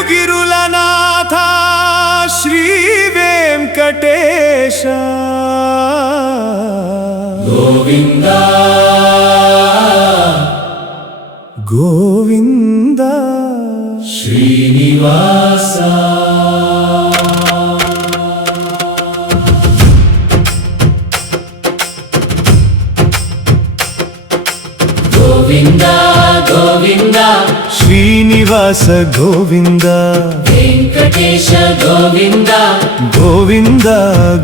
ఏడుగిరులనాథ శ్రీ వెంకటేశ గోవింద గోవింద శ్రీనివాస గోవింద గోవింద శ్రీనివాస గోవింద వెంకటేశ గోవింద గోవింద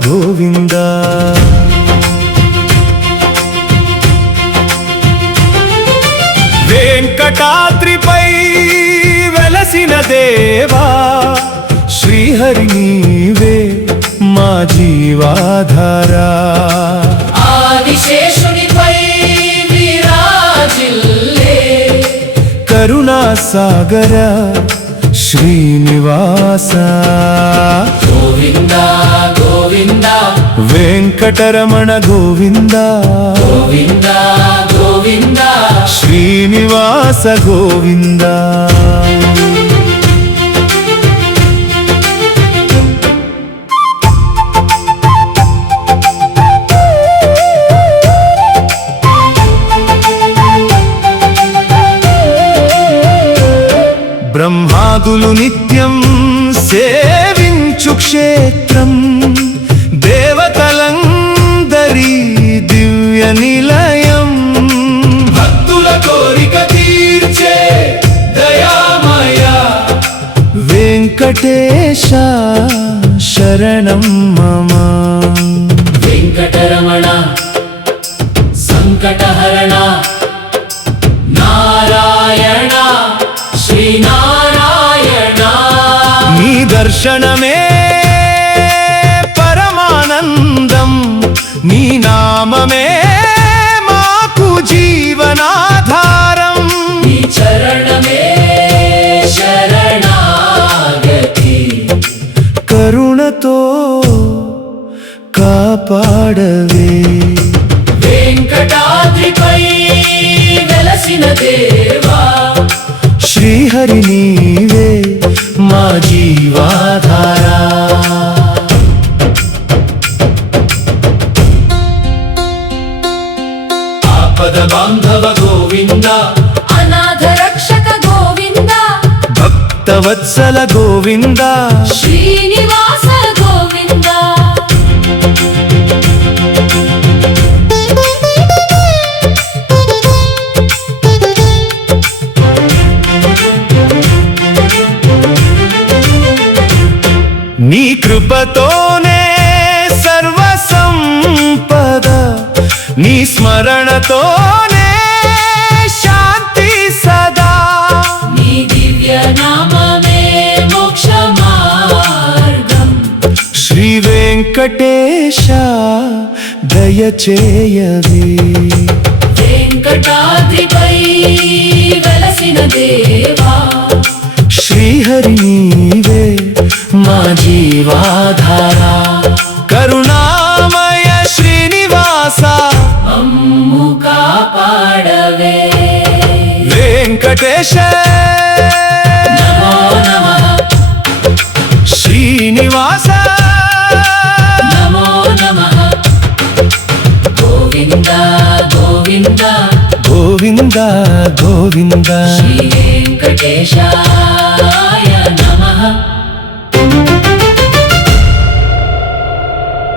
గోవింద వెంకటాద్రిపై వెలసిన దేవా శ్రీహరి నీవే మా జీవాధారా ఆదిశేషునిపై విరాజిల్లే కరుణా సాగర శ్రీనివాస గోవింద గోవింద వెంకటరమణ గోవింద గోవింద గోవింద శ్రీనివాస గోవింద బ్రహ్మాదులు నిత్యం సేవించు క్షేత్రం దేవతలందరి దివ్య నిలయం భక్తుల కోరిక తీర్చే దయామయ వెంకటేశ శరణం మమ వెంకటరమణ సంకటహరణ నారాయణ శ్రీనారాయణ నీ దర్శనమే పరమానందం నీ నామమే మాకు జీవనాధారం నీ చరణమే శరణాగతి కరుణతో కాపాడవే వెంకటాద్రిపై వెలసిన దేవా శ్రీహరి నీవే మా జీవాధారా ఆపద బాంధవ గోవింద అనాథ రక్షక గోవింద భక్తవత్సల గోవింద శ్రీనివాస గోవింద నీ కృపతోనే సర్వ సంపద నీ స్మరణతోనే శాంతి సదా నీ దివ్య నామమే మోక్ష మార్గం శ్రీ వెంకటేశ దయచేయవే వెంకటాద్రిపై వెలసిన దేవా శ్రీహరి నీవే మా జీవాధారా కరుణామయ శ్రీనివాస మమ్ము కాపాడవే వెంకటేశ నమో నమః శ్రీనివాస నమో నమః గోవింద గోవింద గోవింద గోవింద శ్రీ వెంకటేశాయ